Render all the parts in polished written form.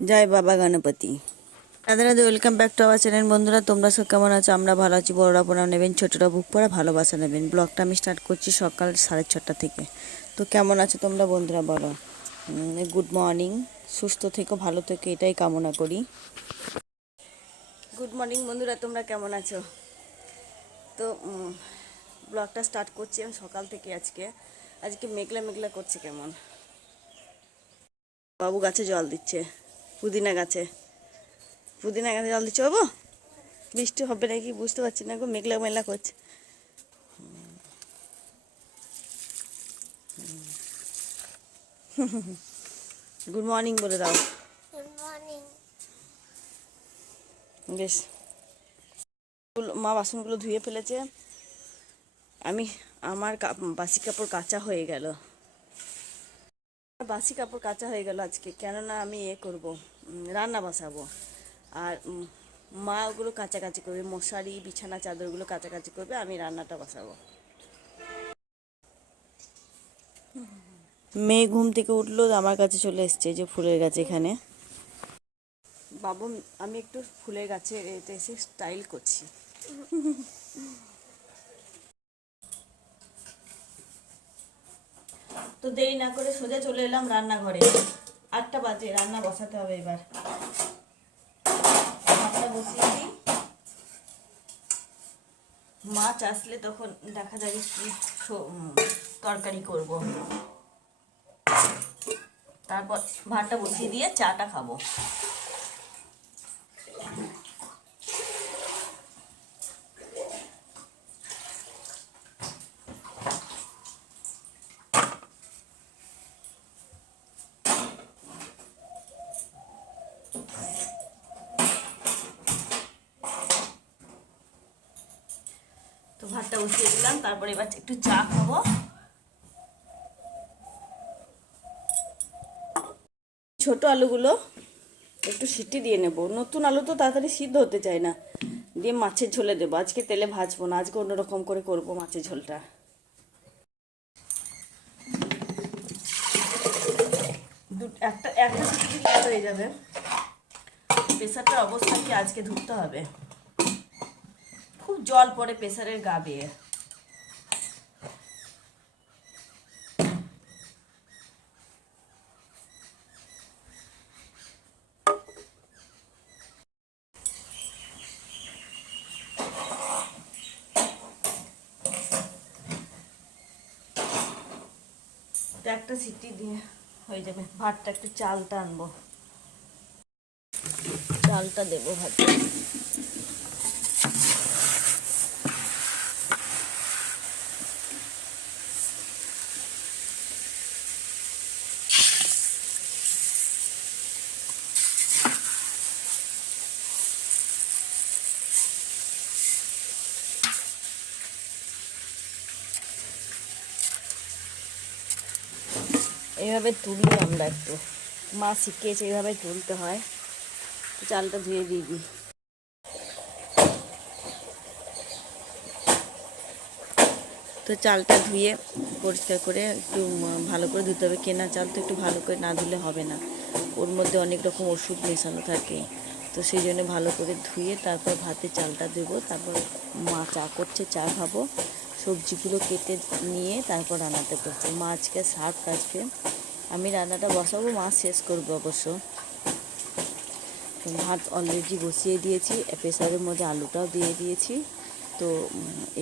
জয় বাবা Ganapati. Radhe Radhe, welcome back to our channel. বন্ধুরা, তোমরা সব কেমন আছো? আমরা ভালো আছি। বড়রা প্রণাম নেবেন, ছোটরা বুক পড়া ভালোবাসা নেবেন। ব্লগটা আমি স্টার্ট করছি সকাল 6:30 থেকে। তো কেমন আছো তোমরা বন্ধুরা, বলো। গুড মর্নিং, সুস্থ থেকো, ভালো থেকো, এটাই কামনা করি। গুড মর্নিং বন্ধুরা, তোমরা কেমন আছো? তো ব্লগটা স্টার্ট করছি আমি সকাল থেকে। আজকে মেঘলা মেঘলা করছে কেমন। বাবু গাছে জল দিচ্ছে, পুদিনা গাছে জল দিচ্ছে। বাবু, বৃষ্টি হবে নাকি বুঝতে পারছি না গো, মেঘলা মেঘলা করছে। গুড মর্নিং বলে দাও। Good morning. বেশ, মা বাসনগুলো ধুয়ে ফেলেছে। আমার বাসি কাপড় কাচা হয়ে গেল। আজকে, কেননা আমি করব, রান্না বসাবো। আর মা ওগুলো কাচাকাচি করবে, মশারি বিছানা চাদরগুলো কাচাকাচি করবে, আমি রান্নাটা বসাবো। মেয়ে ঘুম থেকে উঠলো, আমার কাছে চলে এসছে, যে ফুলের গাছ এখানে। বাবু, আমি একটু ফুলের গাছে এসে স্টাইল করছি। তো দেরি না করে সোজা চলে এলাম রান্নাঘরে। 8টা বাজে, রান্না বসাতে হবে এবার। ভাতটা বসিয়ে দিই, মাছ আসলে তখন দেখা যাবে কি তরকারি করব। তারপর ভাতটা বসিয়ে দিয়ে চাটা খাবো। তো ভাতটা বসিয়ে দিলাম, তারপরে এবার একটু চা খাবো। ছোট আলুগুলো একটু সিটি দিয়ে নেব। নতুন আলু তো তাড়াতাড়ি সিদ্ধ হতে চায় না। দিয়ে মাছের ঝোলে দেবো। আজকে তেলে ভাজবো না, আজকে অন্যরকম করে করবো মাছের ঝোলটা। একটা সিটি দিলে হয়ে যাবে। প্রেসারটার অবস্থা কি আজকে ধুতে হবে, খুব জল পড়ে প্রেসারের গা বেয়ে। একটা সিটি দিয়ে হয়ে যাবে। ভাতটা একটু চালটা আনবো, চালটা দেবো ভাতে। এইভাবে তুলি আমরা একটু, মা শিখিয়েছে এইভাবে তুলতে হয়। চালটা ধুয়ে দিয়ে দিই। তো চালটা ধুয়ে পরিষ্কার করে একটু ভালো করে ধুতে হবে। কেনা চাল তো একটু ভালো করে না ধুলে হবে না, ওর মধ্যে অনেক রকম ওষুধ মেশানো থাকে। তো সেই জন্য ভালো করে ধুয়ে তারপর ভাতে চালটা দেবো। তারপর মা চা করছে, চা খাবো। সবজিগুলো কেটে নিয়ে তারপর রান্নাটা করছে। মা আজকে শাক কাটবে, আমি রান্নাটা বসাবো, মা শেষ করবো অবশ্য। ভাত অলরেডি বসিয়ে দিয়েছি, প্রেসারের মধ্যে আলুটাও দিয়ে দিয়েছি। তো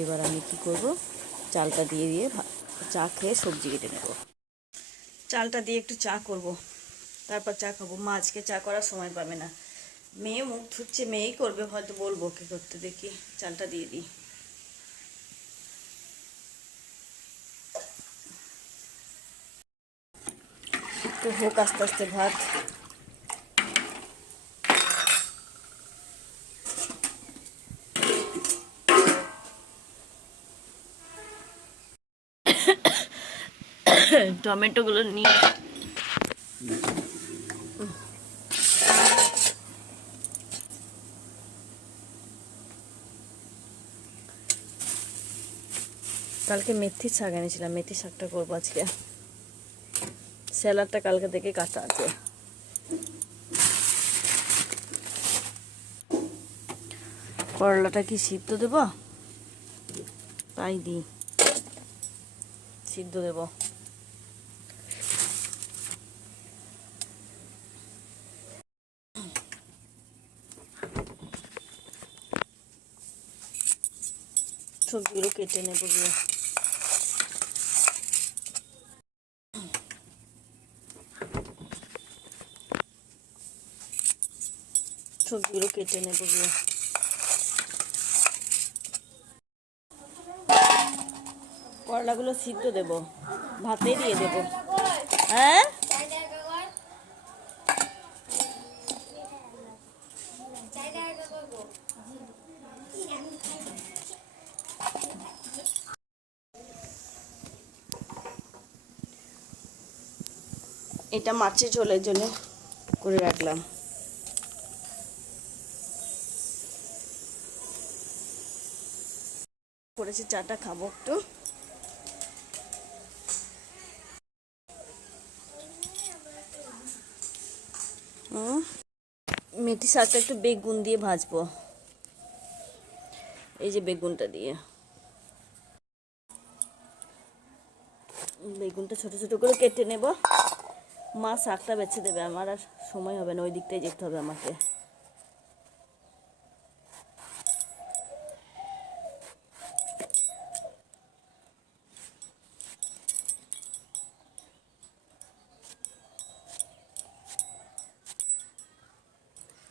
এবার আমি কি করব, চালটা দিয়ে চা খেয়ে সবজি কেটে নেব। চালটা দিয়ে একটু চা করব, তারপর চা খাবো। মা আজকে চা করার সময় পাবে না, মেয়ে মুখ ধুচ্ছে, মেয়েই করবে হয়তো, বলবো কি করতে। দেখি চালটা দিয়ে দিই। তো হোক আস্তে আস্তে ভাত। টমেটোগুলো নিয়ে কালকে মেথির শাক এনেছিলাম, মেথির শাকটা করবো আজকে। স্যালাডটা কালকে থেকে কাটা আছে। করলাটা কি সিদ্ধ দেব? তাই দিই, সিদ্ধ দেব। সবজিগুলো কেটে নেব গিয়ে। সবজিগুলো কেটে নেব গিয়ে। করলাগুলো সিদ্ধ দেব, ভাতে দিয়ে দেব। হ্যাঁ, এটা মাছের ঝোলের জন্য করে রাখলাম। করেছি, চাটা খাবো একটু। মেথি শাকটা একটু বেগুন দিয়ে ভাজবো, এই যে বেগুনটা দিয়ে। বেগুনটা ছোট ছোট করে কেটে নেব। মা শাকটা বেছে দেবে, আমার আর সময় হবে না, ওই দিকটাই যেতে হবে আমাকে।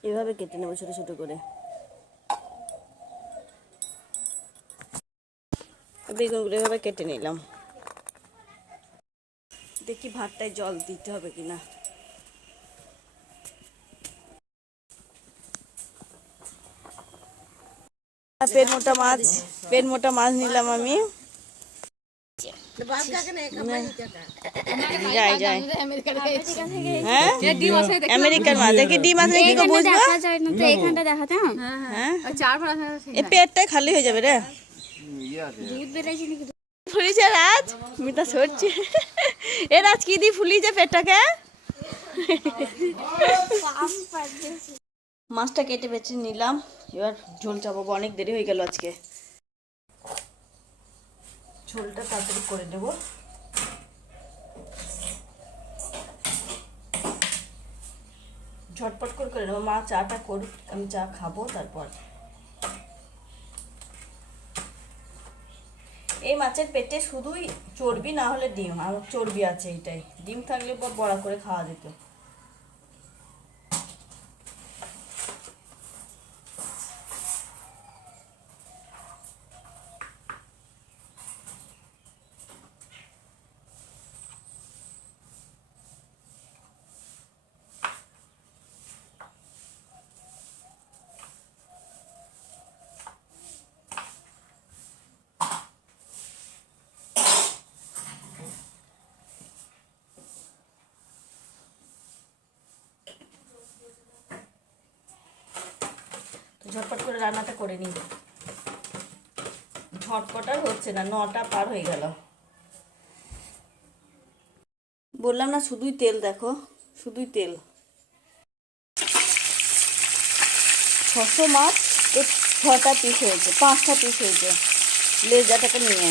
এভাবে কেটে নেব ছোট ছোট করে। বেগুনগুলো এভাবে কেটে নিলাম। দেখি ভাতটায় জল দিতে হবে কিনা। পেট মোটা মাছ নিলাম আমি। যাই যাই, হ্যাঁ আমেরিকার মাছ। দেখি ডিম আছে কি করে বুঝবো? হ্যাঁ, এই পেটটাই খালি হয়ে যাবে রে। ফুলিছে রাজ, মিতা সরছে। এ রাজ কি দিয়ে ফুলিছে পেটটাকে? মাছটা কেটে বেছে নিলাম, এবার ঝোল চাপাবো। অনেক দেরি হয়ে গেল আজকে। ঝোলটা তাড়াতাড়ি করে নেব। ঝটপট করে নেবো। মা চাটা করুক, আমি চা খাবো তারপর। এই মাছের পেটে শুধুই চর্বি, না হলে ডিম। আমার চর্বি আছে, এইটাই। ডিম থাকলে পর বড়া করে খাওয়া যেত। ঝটপট করে রান্নাটা করে নিই। ঝটপট আর হচ্ছে না, 9টা পার হয়ে গেল। বললাম না শুধুই তেল, দেখো শুধুই তেল। 600 মাছ, 6টা পিস হয়েছে, 5টা পিস হয়েছে লেজাটাকে নিয়ে।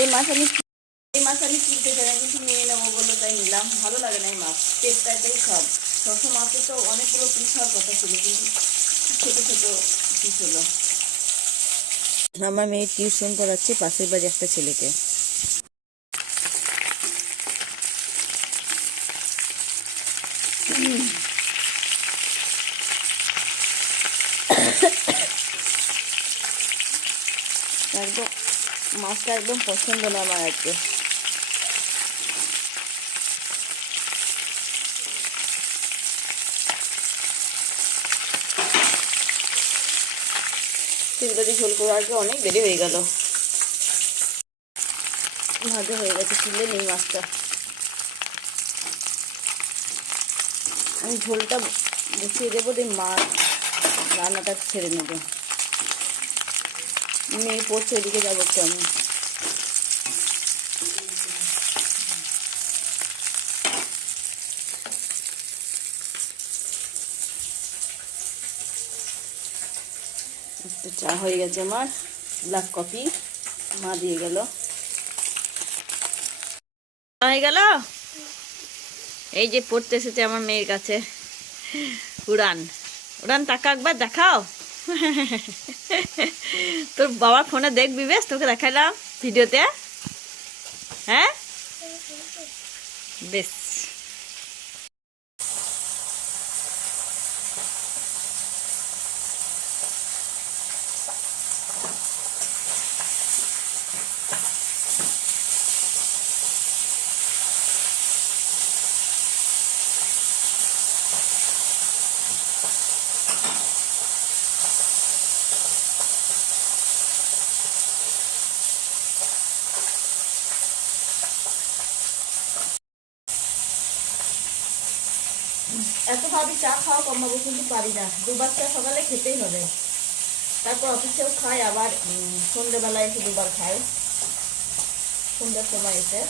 এই মাছ আমি কিনতে চাই, কিন্তু নিয়ে নেবো বললো তাই নিলাম। ভালো লাগে না এই মাছ, পেটটাতেই সব। 600 মাছে তো অনেকগুলো পিস হওয়ার কথা ছিল, কিন্তু ছোটো ছোটো পিস হলো। আমার মেয়ে টিউশন করাচ্ছে পাশের বাড়ি একটা ছেলেকে। একদম মাছটা একদম পছন্দ না আমার আজকে। চিলবাদি ঝোল করে আজকে অনেক দেরি হয়ে গেল। ভাজা হয়ে গেছে, চিলে নেই মাছটা। আমি ঝোলটা বসিয়ে দেবো, দিয়ে মাছ রান্নাটা ছেড়ে নেবো। মেয়ে পড়ছে, ওইদিকে যাবো একটু আমি। চা হয়ে গেছে আমার, ব্ল্যাক কফি মা দিয়ে গেল। হয়ে গেল, এই যে পড়তে এসেছে আমার মেয়ের কাছে। উড়ান উড়ান টাকা একবার দেখাও। তোর বাবার ফোনে দেখবি, বেশ তোকে দেখাইলাম ভিডিওতে। হ্যাঁ বেশ। এত ভাবি চা খাওয়া কমাবো, কিন্তু পারি না। দুবার চা সকালে খেতেই হবে, তারপর অফিসেও খাই, আবার সন্ধ্যেবেলায় এসে দুবার খাই, সন্ধ্যার সময় এসে।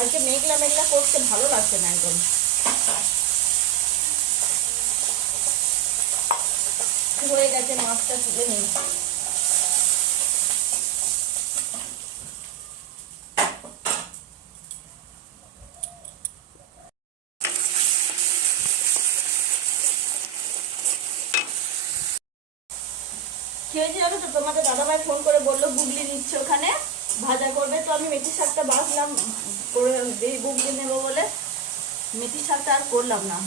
আজকে মেঘলা মেঘলা করতে ভালো লাগছে না একদম। হয়ে গেছে, মাছটা তুলে নিই। কি হয়েছে জানো তো, তোমাদের দাদাভাই ফোন করে বললো গুগলি নিচ্ছে ওখানে, ভাজা করবে। তো আমি মেথি শাকটা বাছলাম করে গুগলি নেবো বলে, মেথি শাকটা আর করলাম না।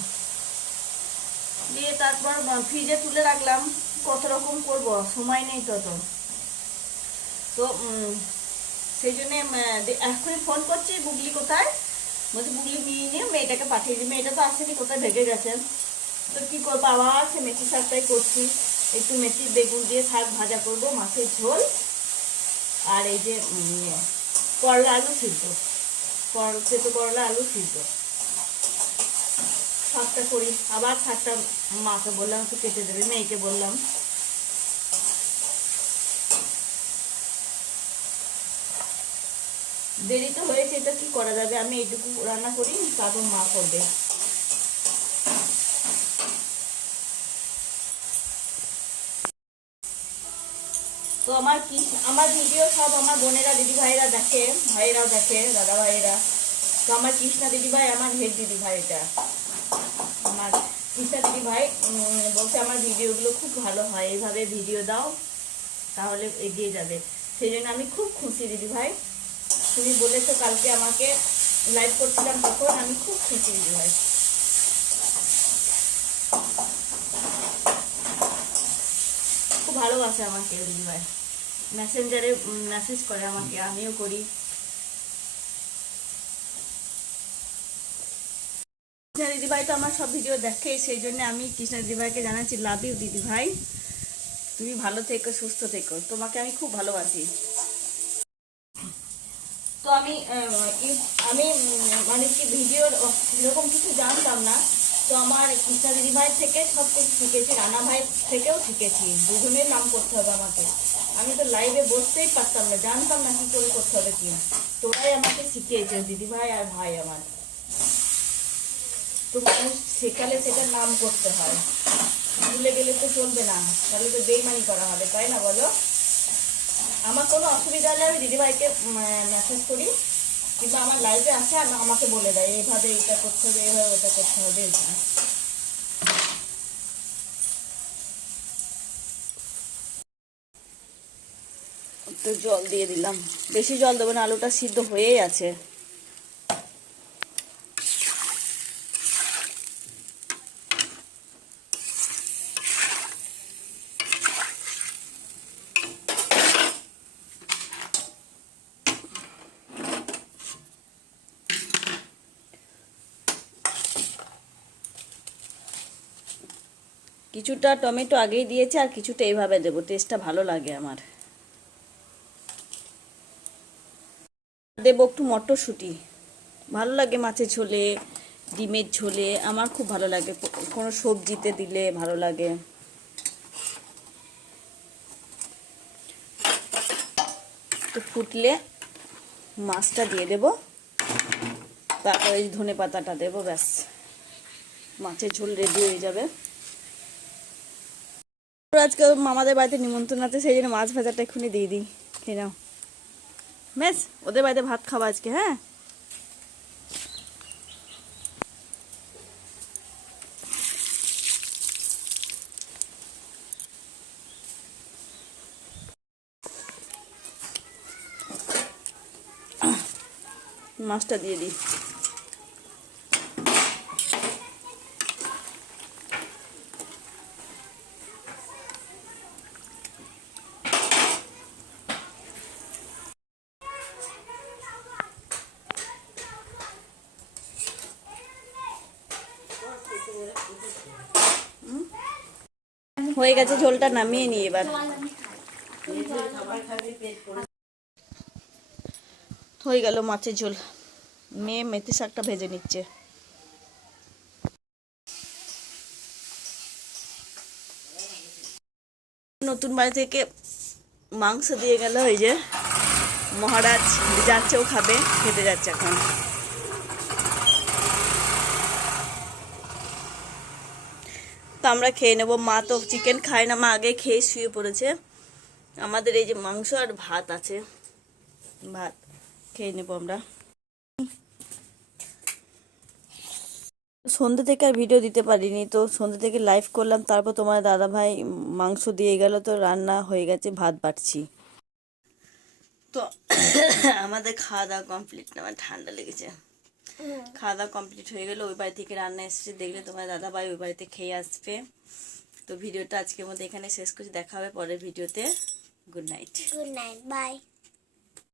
দিয়ে তারপর ফ্রিজে তুলে রাখলাম, কত রকম করবো, সময় নেই তত। তো সেই জন্যে এখনই ফোন করছি, গুগলি কোথায়, বলছি গুগলি নিয়ে নিয়ে মেয়েটাকে পাঠিয়ে দিই। মেয়েটা তো আসেনি, কোথায় ভেগে গেছেন। তো কী করবো, আবার সে মেথি শাকটাই করছি। একটু মেথি বেগুন দিয়ে শাক ভাজা করব, মাছের ঝোল, আর এই যে করলা আলু সিদ্ধ, তেতো করলা আলু সিদ্ধ। শাকটা করি, আবার শাকটা মাকে বললাম একটু কেটে দেবে, মেয়েকে বললাম। দেরি তো হয়েছে, এটা কি করা যাবে, আমি এইটুকু রান্না করি, তারপর মা করবে। তো আমার ভিডিও সব আমার বোনেরা দিদি ভাইরা দেখে, ভাইয়েরাও দেখে, দাদা ভাইয়েরা। তো আমার কৃষ্ণা দিদি ভাই আমার হেড দিদি ভাই, এটা আমার কৃষ্ণা দিদি ভাই বলছে আমার ভিডিওগুলো খুব ভালো হয়, এইভাবে ভিডিও দাও তাহলে এগিয়ে যাবে। সেই জন্য আমি খুব খুশি দিদি ভাই, তুমি বলেছো কালকে আমাকে, লাইভ করছিলাম তখন, আমি খুব খুশি দিদি ভাই। খুব ভালোবাসে আমাকে দিদি ভাই, মেসেঞ্জারে মেসেজ করে আমাকে, আমিও করি। কৃষ্ণা দিদিভাই তো আমার সব ভিডিও দেখে, সেই জন্য আমি কৃষ্ণা দিদিভাইকে জানাচ্ছি লাভ ইউ দিদিভাই, তুমি ভালো থেকো, সুস্থ থেকো, তোমাকে আমি খুব ভালোবাসি। তো আমি মানে কি ভিডিওর এরকম কিছু জানতাম না। তো আমার কৃষ্ণা দিদিভাই থেকে সব কিছু শিখেছি, রানা ভাই থেকেও শিখেছি। দুজনের নাম করতে হবে আমাকে, আমি তো লাইভে বসতেই পারতাম না, জানতাম না কি করে করতে হবে কি। তোরাই আমাকে শিখিয়েছে, দিদিভাই আর ভাই আমার। তো মানুষ শেখালে সেটার নাম করতে হয়, ভুলে গেলে তো চলবে না, তাহলে তো বেইমানি করা হবে, তাই না বলো। আমার কোনো অসুবিধা হলে আমি দিদিভাইকে মেসেজ করি, কিন্তু আমার লাইফে আসে আর আমাকে বলে দেয় এইভাবে এটা করতে হবে, এইভাবে ওটা করতে হবে। একটু জল দিয়ে দিলাম, বেশি জল দেবো না, আলুটা সিদ্ধ হয়েই আছে। কিছুটা টমেটো আগেই দিয়েছি, আর কিছুটা এইভাবে দেবো, টেস্টটা ভালো লাগে আমার। দেবো একটু মটরশুঁটি, ভালো লাগে মাছের ঝোলে, ডিমের ঝোলে, আমার খুব ভালো লাগে, কোনো সবজিতে দিলে ভালো লাগে। তো ফুটলে মাছটা দিয়ে দেবো, তারপরে ধনে পাতাটা দেবো, ব্যাস মাছের ঝোল রেডি হয়ে যাবে। আজকে মামাদের বাড়িতে নিমন্ত্রণ আছে, সেই জন্য মাছ ভাজাটা এক্ষুনি দিয়ে দিই, খেয়ে নাও। বেশ, ওদের বাড়িতে ভাত খাবো আজকে। হ্যাঁ, মাছটা দিয়ে দিই। হয়ে গেছে, ঝোলটা নামিয়ে নিই এবার। হয়ে গেল মাছের ঝোল। মেয়ে মেথি শাকটা ভেজে নিচ্ছে। নতুন বাড়ি থেকে মাংস দিয়ে গেল, এই যে মহারাজ যাচ্ছে, ও খাবে, খেতে যাচ্ছে এখন। তো আমরা খেয়ে নেবো। মা তো চিকেন খায় না, মা আগে খেয়ে শুয়ে পড়েছে। আমাদের এই যে মাংস আর ভাত আছে, ভাত খেয়ে নেবো আমরা। সন্ধ্যে থেকে আর ভিডিও দিতে পারিনি, তো সন্ধ্যে থেকে লাইভ করলাম, তারপর তোমার দাদা ভাই মাংস দিয়ে গেল, তো রান্না হয়ে গেছে, ভাত বাড়ছি। তো আমাদের খাওয়া দাওয়া কমপ্লিট না, আমার ঠান্ডা লেগেছে। খাওয়া দাওয়া কমপ্লিট হয়ে গেল, ওই বাড়ি থেকে রান্না এসেছে, দেখলে তোমার দাদা ভাই ওই বাড়িতে খেয়ে আসবে। তো ভিডিওটা আজকের মধ্যে এখানে শেষ করছি, দেখা হবে পরের ভিডিওতে। Good night. Good night, by.